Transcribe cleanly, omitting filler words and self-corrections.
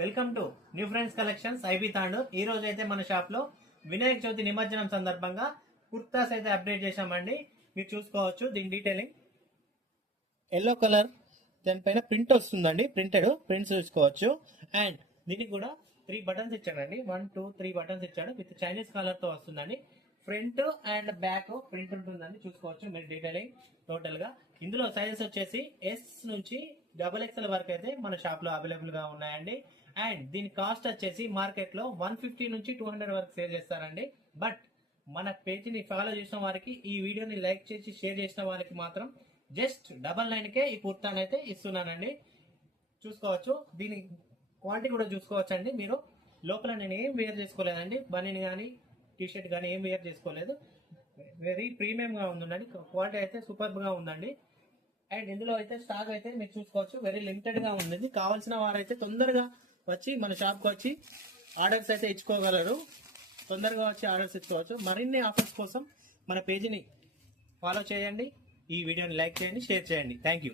Welcome to new friends collections IB Tandur. ఈ రోజు అయితే మన షాప్ లో వినాయక చవితి నిమజ్జనం సందర్భంగా కుర్తాస్ అయితే అప్డేట్ చేశామండి. మీరు చూసుకోవచ్చు దీని డీటెయిలింగ్. ఎల్లో కలర్ దానిపైన ప్రింట్ వస్తుందండి, ప్రింట్స్ చూసుకోవచ్చు. అండ్ దీనికి కూడా 3 బటన్స్ ఇచ్చాడండి. 1 2 3 బటన్స్ ఇచ్చాడు. విత్ చైనీస్ కలర్ తో వస్తుందండి. ఫ్రంట్ అండ్ బ్యాక్ ప్రింట్ ఉంటుందండి, చూసుకోవచ్చు మీరు డీటెయిలింగ్ టోటల్ గా. ఇందులో సైజెస్ వచ్చేసి ఎస్ నుంచి XXL వరకు అయితే మన షాప్ లో అవైలబుల్ గా ఉన్నాయండి. అండ్ దీని కాస్ట్ వచ్చేసి మార్కెట్ లో 150 నుంచి 200 వరకు సేల్ చేస్తారండి. బట్ మన పేజీని ఫాలో చేసిన వారికి, ఈ వీడియోని లైక్ చేసి షేర్ చేసిన వారికి మాత్రం జస్ట్ 99కే ఈ కుర్తాని అయితే ఇస్తున్నానండి. చూసుకోవచ్చు, దీని క్వాలిటీ కూడా చూసుకోవచ్చు అండి మీరు. లోపల నేను ఏం వేర్ చేసుకోలేదండి, బనీని కానీ టీషర్ట్ కానీ ఏం వేర్ చేసుకోలేదు. వెరీ ప్రీమియం గా ఉందండి, క్వాలిటీ అయితే సూపర్ గా ఉందండి. అండ్ ఇందులో అయితే స్టాక్ అయితే మీరు చూసుకోవచ్చు, వెరీ లిమిటెడ్ గా ఉంది. కావాల్సిన వారైతే తొందరగా వచ్చి మన షాప్ కు వచ్చి ఆర్డర్స్ అయితే ఇచ్చుకోగలరు. తొందరగా వచ్చి ఆర్డర్స్ ఇచ్చుకోవచ్చు. మరిన్ని ఆఫర్స్ కోసం మన పేజీని ఫాలో చేయండి, ఈ వీడియోని లైక్ చేయండి, షేర్ చేయండి. Thank you.